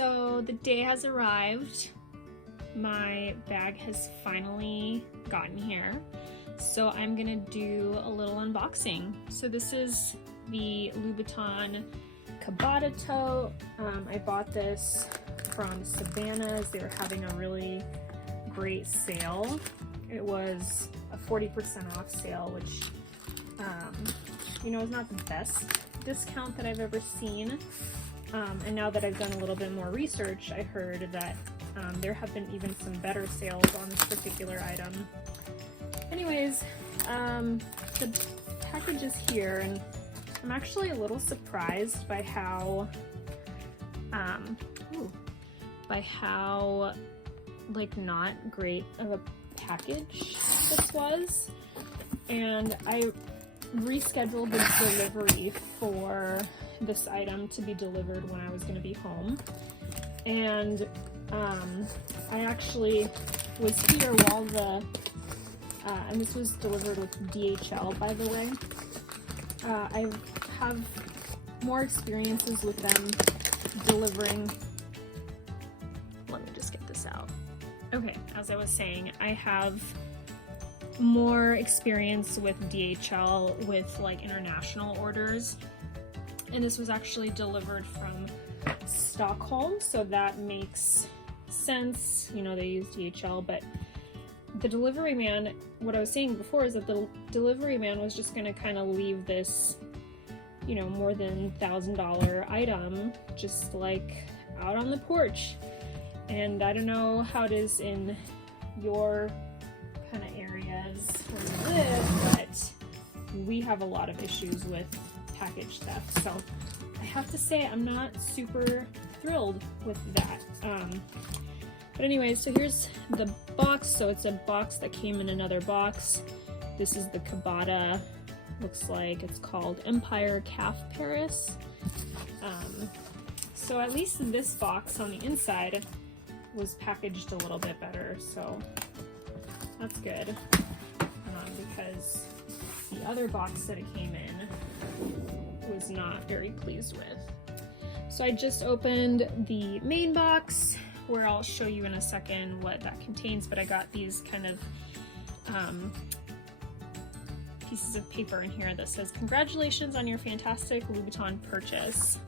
So the day has arrived. My bag has finally gotten here. So I'm gonna do a little unboxing. So this is the Louboutin Cabata tote. I bought this from Savannah's. They were having a really great sale. It was a 40% off sale, which you know, is not the best discount that I've ever seen. And now that I've done a little bit more research, I heard that there have been even some better sales on this particular item. Anyways, the package is here, and I'm actually a little surprised by how like not great of a package this was. And I rescheduled the delivery for this item to be delivered when I was going to be home, and I actually was here while the and this was delivered with DHL, by the way. I have more experiences with them delivering. Let me just get this out. Okay, as I was saying, I have more experience with DHL with like international orders, and this was actually delivered from Stockholm, so that makes sense. You know, they use DHL, but the delivery man, what I was saying before is that the delivery man was just gonna kind of leave this, you know, more than $1,000 item just like out on the porch. And I don't know how it is in your kind of areas where you live, but we have a lot of issues with package theft. So I have to say I'm not super thrilled with that. But anyway, so here's the box. So it's a box that came in another box. This is the Cabata. Looks like it's called Empire Calf Paris. So at least this box on the inside was packaged a little bit better, so that's good. Because the other box that it came in was not very pleased with. So I just opened the main box, where I'll show you in a second what that contains, but I got these kind of pieces of paper in here that says, "Congratulations on your fantastic Louboutin purchase.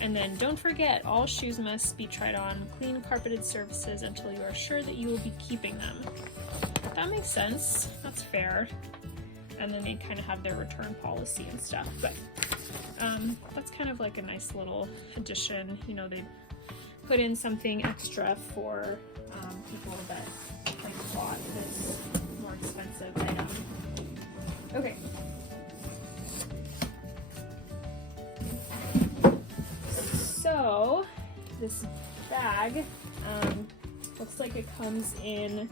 And then don't forget, all shoes must be tried on clean carpeted surfaces until you are sure that you will be keeping them." That makes sense. That's fair. And then they kind of have their return policy and stuff, but that's kind of like a nice little addition. You know, they put in something extra for people that like bought this more expensive item. Okay. So this bag looks like it comes in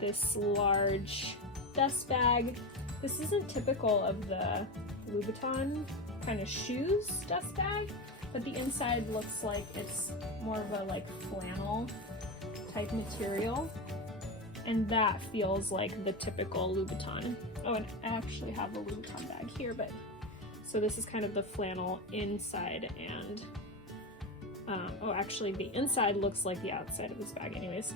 this large dust bag. This isn't typical of the Louboutin kind of shoes dust bag, but the inside looks like it's more of a like flannel type material, and that feels like the typical Louboutin. Oh, and I actually have a Louboutin bag here, but so this is kind of the flannel inside, and oh, actually the inside looks like the outside of this bag anyways.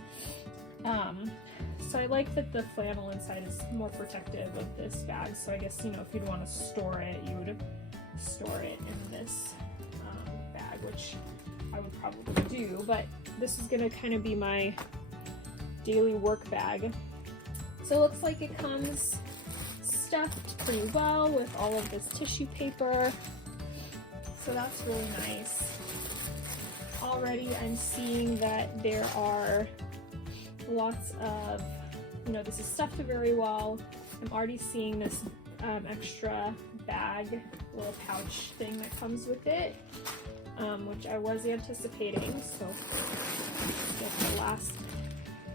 So I like that the flannel inside is more protective of this bag, so I guess, you know, if you'd want to store it, you would store it in this bag, which I would probably do, but this is gonna kind of be my daily work bag. So it looks like it comes stuffed pretty well with all of this tissue paper, so that's really nice. Already I'm seeing that there are lots of, you know, this is stuffed very well. I'm already seeing this extra bag, little pouch thing that comes with it, which I was anticipating. So get the last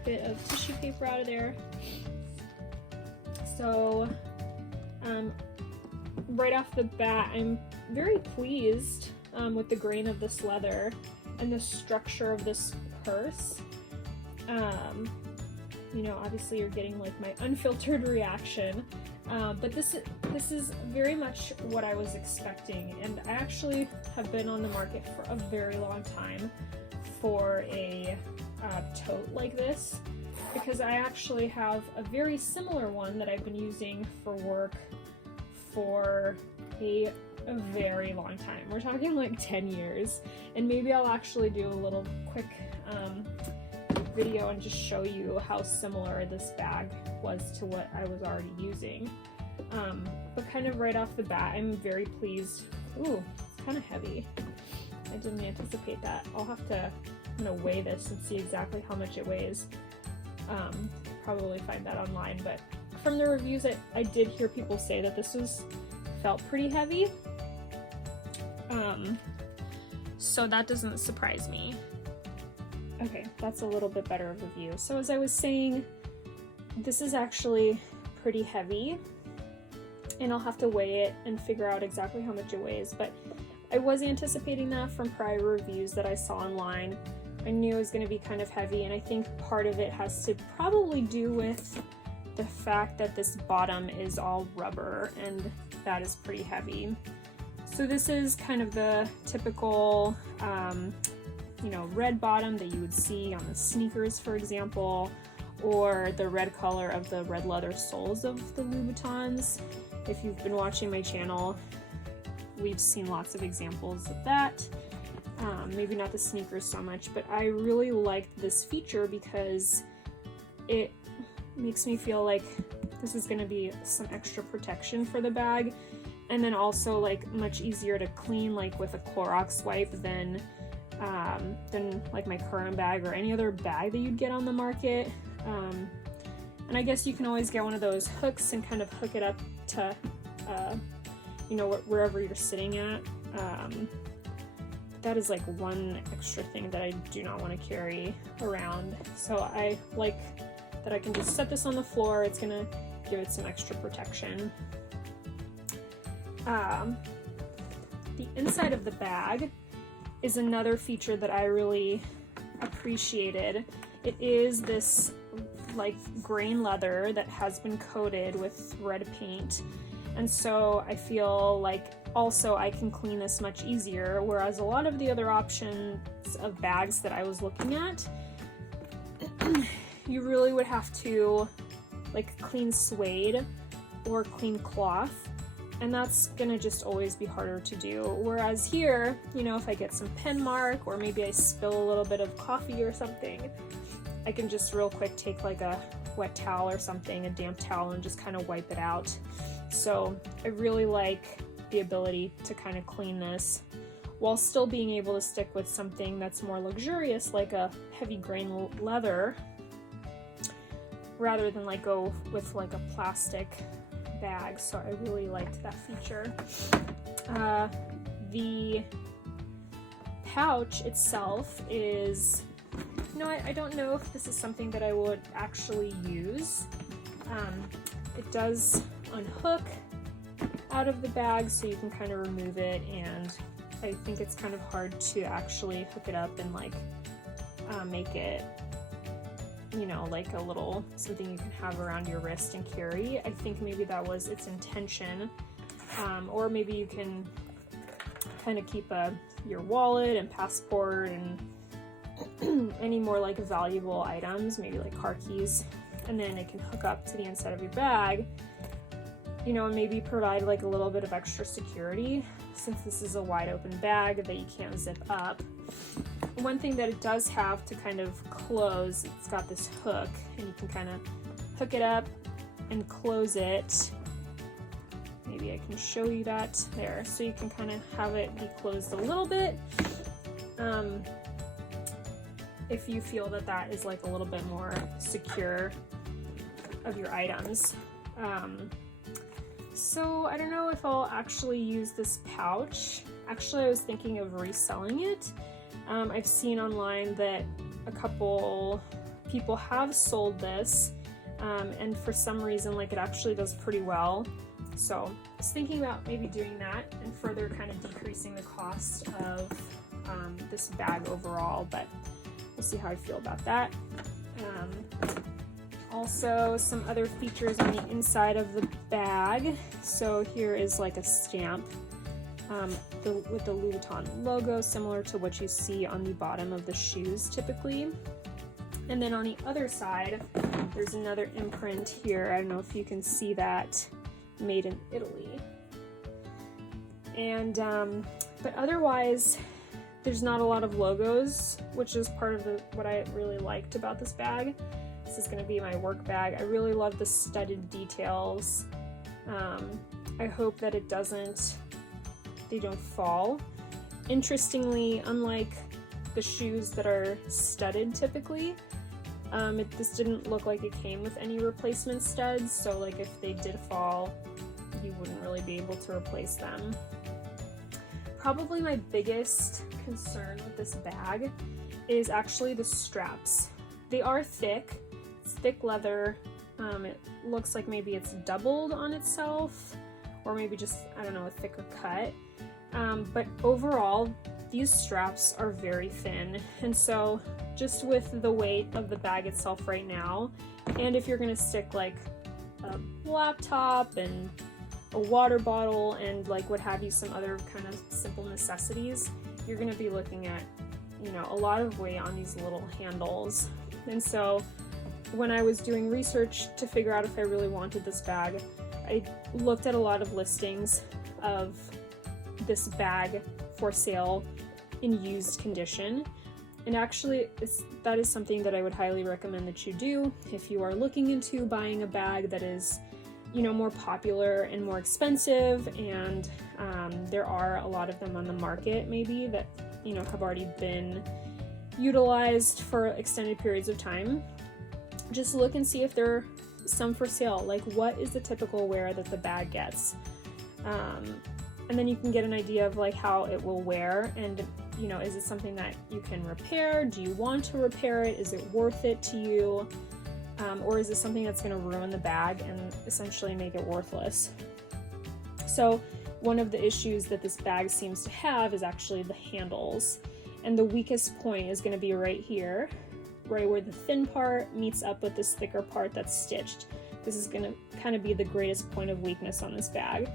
bit of tissue paper out of there. So right off the bat, I'm very pleased with the grain of this leather and the structure of this purse. You know, obviously you're getting like my unfiltered reaction, but this is very much what I was expecting, and I actually have been on the market for a very long time for a tote like this, because I actually have a very similar one that I've been using for work for a very long time. We're talking like 10 years, and maybe I'll actually do a little quick video and just show you how similar this bag was to what I was already using. But kind of right off the bat, I'm very pleased. Ooh, it's kind of heavy. I didn't anticipate that. I'm gonna weigh this and see exactly how much it weighs. Probably find that online, but from the reviews I did hear people say that this felt pretty heavy. So that doesn't surprise me. Okay, that's a little bit better of a view. So as I was saying, this is actually pretty heavy, and I'll have to weigh it and figure out exactly how much it weighs, but I was anticipating that from prior reviews that I saw online. I knew it was going to be kind of heavy, and I think part of it has to probably do with the fact that this bottom is all rubber, and that is pretty heavy. So this is kind of the typical red bottom that you would see on the sneakers, for example, or the red color of the red leather soles of the Louboutins. If you've been watching my channel, we've seen lots of examples of that. Maybe not the sneakers so much, but I really liked this feature because it makes me feel like this is going to be some extra protection for the bag, and then also like much easier to clean, like with a Clorox wipe than like my current bag or any other bag that you'd get on the market. And I guess you can always get one of those hooks and kind of hook it up to wherever you're sitting at. That is like one extra thing that I do not want to carry around. So I like that I can just set this on the floor. It's gonna give it some extra protection. The inside of the bag is another feature that I really appreciated. It is this like grain leather that has been coated with red paint, and so I feel like also I can clean this much easier, whereas a lot of the other options of bags that I was looking at, you really would have to like clean suede or clean cloth, and that's gonna just always be harder to do. Whereas here, if I get some pen mark, or maybe I spill a little bit of coffee or something, I can just real quick take like a wet towel or something, a damp towel, and just kind of wipe it out. So I really like the ability to kind of clean this while still being able to stick with something that's more luxurious, like a heavy grain leather, rather than like go with like a plastic bag. So I really liked that feature. The pouch itself is, I don't know if this is something that I would actually use. It does unhook out of the bag, so you can kind of remove it, and I think it's kind of hard to actually hook it up and like make it like a little something you can have around your wrist and carry. I think maybe that was its intention, or maybe you can kind of keep your wallet and passport and any more like valuable items, maybe like car keys, and then it can hook up to the inside of your bag, and maybe provide like a little bit of extra security, since this is a wide open bag that you can't zip up. One thing that it does have to kind of close, it's got this hook, and you can kind of hook it up and close it. Maybe I can show you that there. So you can kind of have it be closed a little bit. If you feel that that is like a little bit more secure of your items. So I don't know if I'll actually use this pouch. Actually, I was thinking of reselling it. I've seen online that a couple people have sold this, and for some reason, like, it actually does pretty well. So I was thinking about maybe doing that and further kind of decreasing the cost of this bag overall, but we'll see how I feel about that. Also, some other features on the inside of the bag. So here is like a stamp with the Louboutin logo, similar to what you see on the bottom of the shoes typically. And then on the other side, there's another imprint here. I don't know if you can see that, made in Italy. And but otherwise, there's not a lot of logos, which is part of what I really liked about this bag. This is going to be my work bag. I really love the studded details. I hope that they don't fall. Interestingly, unlike the shoes that are studded typically, this didn't look like it came with any replacement studs, so like if they did fall, you wouldn't really be able to replace them. Probably my biggest concern with this bag is actually the straps. They are thick. It's thick leather. It looks like maybe it's doubled on itself, or maybe just, I don't know, a thicker cut. But overall, these straps are very thin. And so just with the weight of the bag itself right now, and if you're gonna stick like a laptop and a water bottle and like what have you, some other kind of simple necessities, you're gonna be looking at, you know, a lot of weight on these little handles. And so when I was doing research to figure out if I really wanted this bag, I looked at a lot of listings of this bag for sale in used condition. And actually, that is something that I would highly recommend that you do if you are looking into buying a bag that is, you know, more popular and more expensive, and there are a lot of them on the market maybe that, you know, have already been utilized for extended periods of time. Just look and see if there are some for sale. Like, what is the typical wear that the bag gets? And then you can get an idea of like how it will wear, and you know, is it something that you can repair? Do you want to repair it? Is it worth it to you? Or is it something that's going to ruin the bag and essentially make it worthless? So one of the issues that this bag seems to have is actually the handles, and the weakest point is going to be right here, right where the thin part meets up with this thicker part that's stitched. This is going to kind of be the greatest point of weakness on this bag.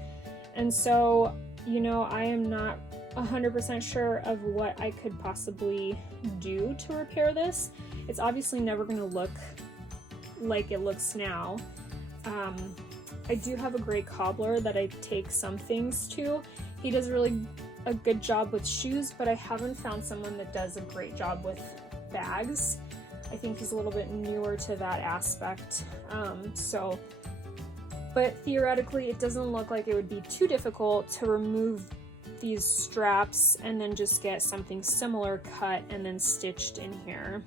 And so, you know, I am not 100% sure of what I could possibly do to repair this. It's obviously never going to look like it looks now. I do have a great cobbler that I take some things to. He does really a good job with shoes, but I haven't found someone that does a great job with bags. I think he's a little bit newer to that aspect. But theoretically, it doesn't look like it would be too difficult to remove these straps and then just get something similar cut and then stitched in here.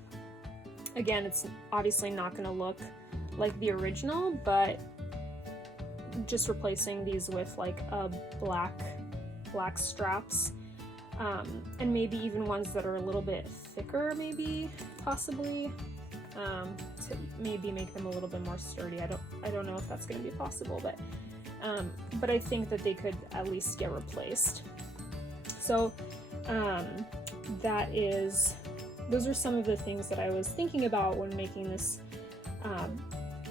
Again, it's obviously not going to look like the original, but just replacing these with like a black straps, and maybe even ones that are a little bit thicker, maybe possibly, to maybe make them a little bit more sturdy. I don't know if that's going to be possible, but I think that they could at least get replaced. So those are some of the things that I was thinking about when making this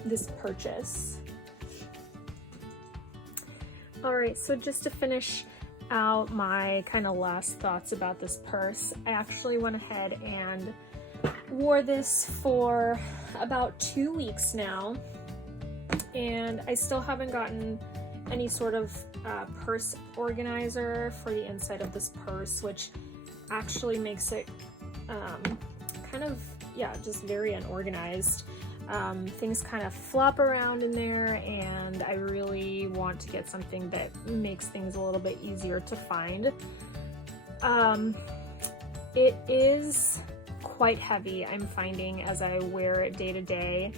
this purchase. All right, so just to finish out my kind of last thoughts about this purse, I actually went ahead and wore this for about 2 weeks now, and I still haven't gotten any sort of purse organizer for the inside of this purse, which actually makes it kind of, just very unorganized. Things kind of flop around in there, and I really want to get something that makes things a little bit easier to find. It is quite heavy, I'm finding, as I wear it day to day.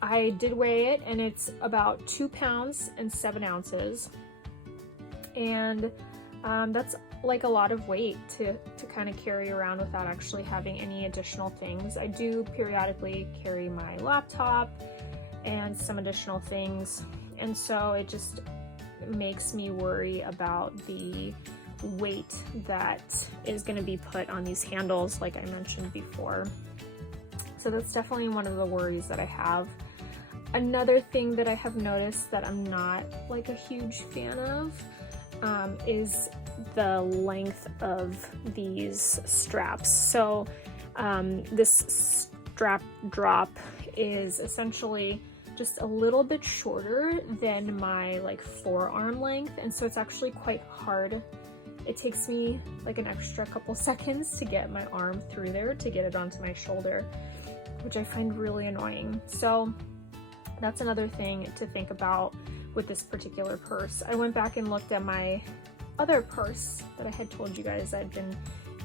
I did weigh it, and it's about 2 pounds and 7 ounces, and that's like a lot of weight to kind of carry around without actually having any additional things. I do periodically carry my laptop and some additional things, and so it just makes me worry about the weight that is going to be put on these handles, like I mentioned before. So that's definitely one of the worries that I have. Another thing that I have noticed that I'm not like a huge fan of is the length of these straps. So this strap drop is essentially just a little bit shorter than my like forearm length, and so it's actually quite hard. It takes me like an extra couple seconds to get my arm through there to get it onto my shoulder, which I find really annoying. So that's another thing to think about with this particular purse. I went back and looked at my other purse that I had told you guys I'd been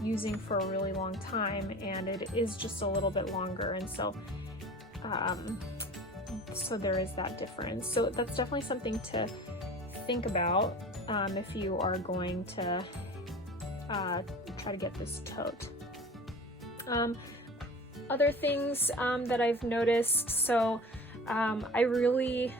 using for a really long time, and it is just a little bit longer, and so so there is that difference. So that's definitely something to think about if you are going to try to get this tote. Other things that I've noticed, so I really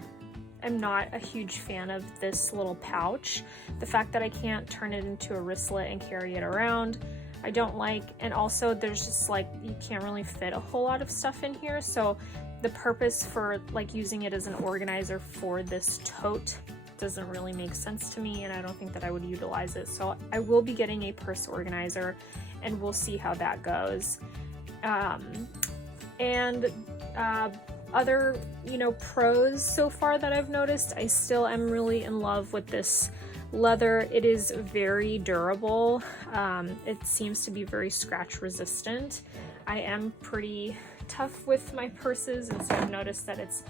am not a huge fan of this little pouch. The fact that I can't turn it into a wristlet and carry it around, I don't like, and also there's just like, you can't really fit a whole lot of stuff in here, so the purpose for like using it as an organizer for this tote doesn't really make sense to me, and I don't think that I would utilize it. So I will be getting a purse organizer, and we'll see how that goes. Other, you know, pros so far that I've noticed, I still am really in love with this leather. It is very durable. It seems to be very scratch resistant. I am pretty tough with my purses, and so I've noticed that it's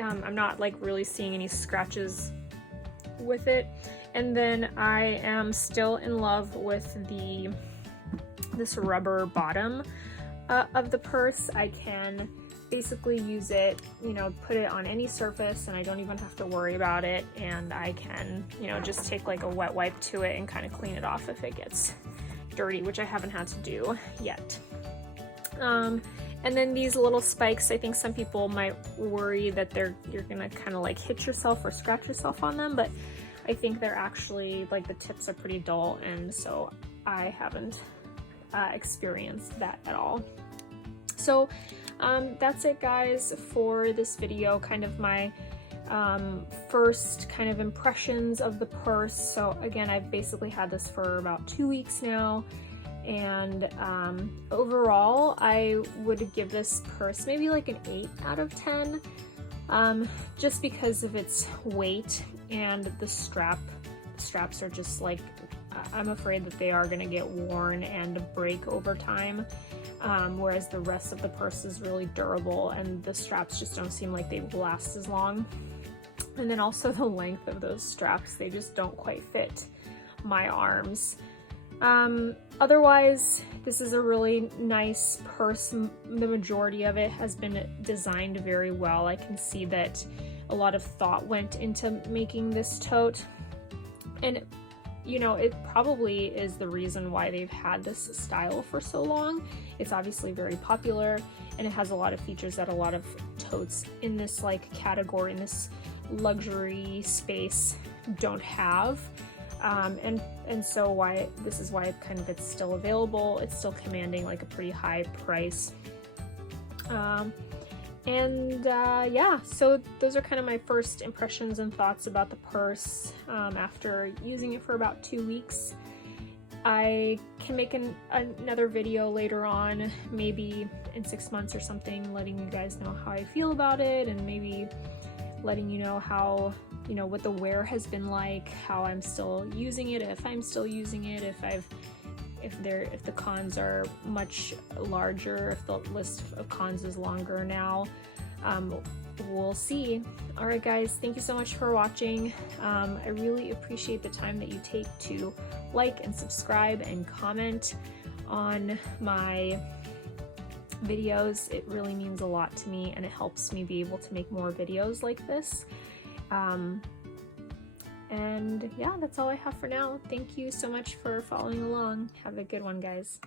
I'm not like really seeing any scratches with it. And then I am still in love with this rubber bottom of the purse. I can basically use it, you know, put it on any surface, and I don't even have to worry about it, and I can, you know, just take like a wet wipe to it and kind of clean it off if it gets dirty, which I haven't had to do yet. And then these little spikes, I think some people might worry that you're gonna kind of like hit yourself or scratch yourself on them, but I think they're actually, like, the tips are pretty dull, and so I haven't experienced that at all. So that's it, guys, for this video, kind of my first kind of impressions of the purse. So again, I've basically had this for about 2 weeks now, and overall I would give this purse maybe like an 8 out of 10, just because of its weight, and the straps are just like, I'm afraid that they are going to get worn and break over time, whereas the rest of the purse is really durable, and the straps just don't seem like they will last as long. And then also the length of those straps, they just don't quite fit my arms. Otherwise, this is a really nice purse. The majority of it has been designed very well. I can see that a lot of thought went into making this tote, and you know, it probably is the reason why they've had this style for so long. It's obviously very popular, and it has a lot of features that a lot of totes in this like category, in this luxury space, don't have. And so this is why kind of it's still available. It's still commanding like a pretty high price. Yeah, so those are kind of my first impressions and thoughts about the purse after using it for about 2 weeks. I can make another video later on, maybe in 6 months or something, letting you guys know how I feel about it, and maybe letting you know how, you know, what the wear has been like, how I'm still using it, if I'm still using it, if the cons are much larger, if the list of cons is longer now. We'll see. All right, guys, thank you so much for watching. I really appreciate the time that you take to like and subscribe and comment on my videos. It really means a lot to me, and it helps me be able to make more videos like this. And yeah, that's all I have for now. Thank you so much for following along. Have a good one, guys.